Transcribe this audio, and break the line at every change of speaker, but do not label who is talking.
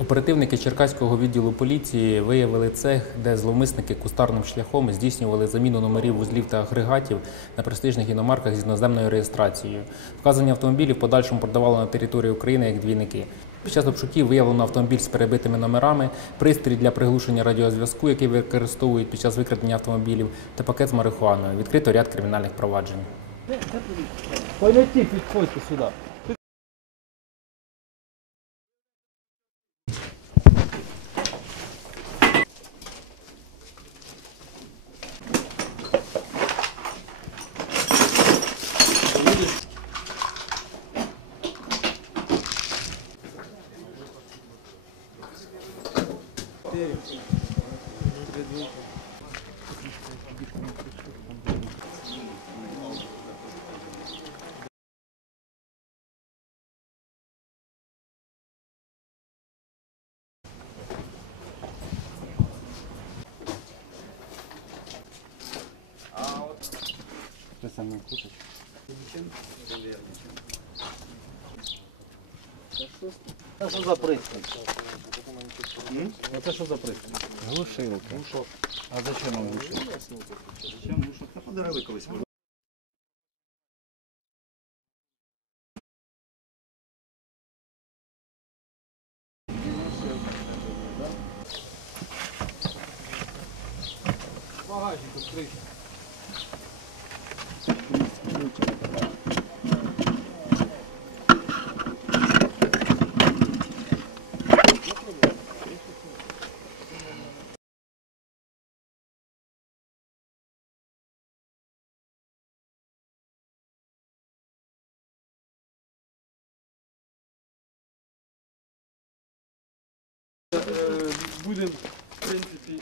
Оперативники Черкаського відділу поліції виявили цех, де зловмисники кустарним шляхом здійснювали заміну номерів вузлів та агрегатів на престижних іномарках з іноземною реєстрацією. Вказані автомобілі в подальшому продавали на території України як двійники. Під час обшуків виявлено автомобіль з перебитими номерами, пристрій для приглушення радіозв'язку, який використовують під час викрадення автомобілів, та пакет з марихуаною. Відкрито ряд кримінальних проваджень.
Поняті, підходьте сюди. Верим. Что самое крутое? Ничем? Наверное. Хорошо. Нашу запрыгнуть. М? Оце що за пристрій?
Глушилка.
А зачем вам глушилка?
Чому? Щоб на подарили колись.
Багажник відкрий. Будемо, в принципі,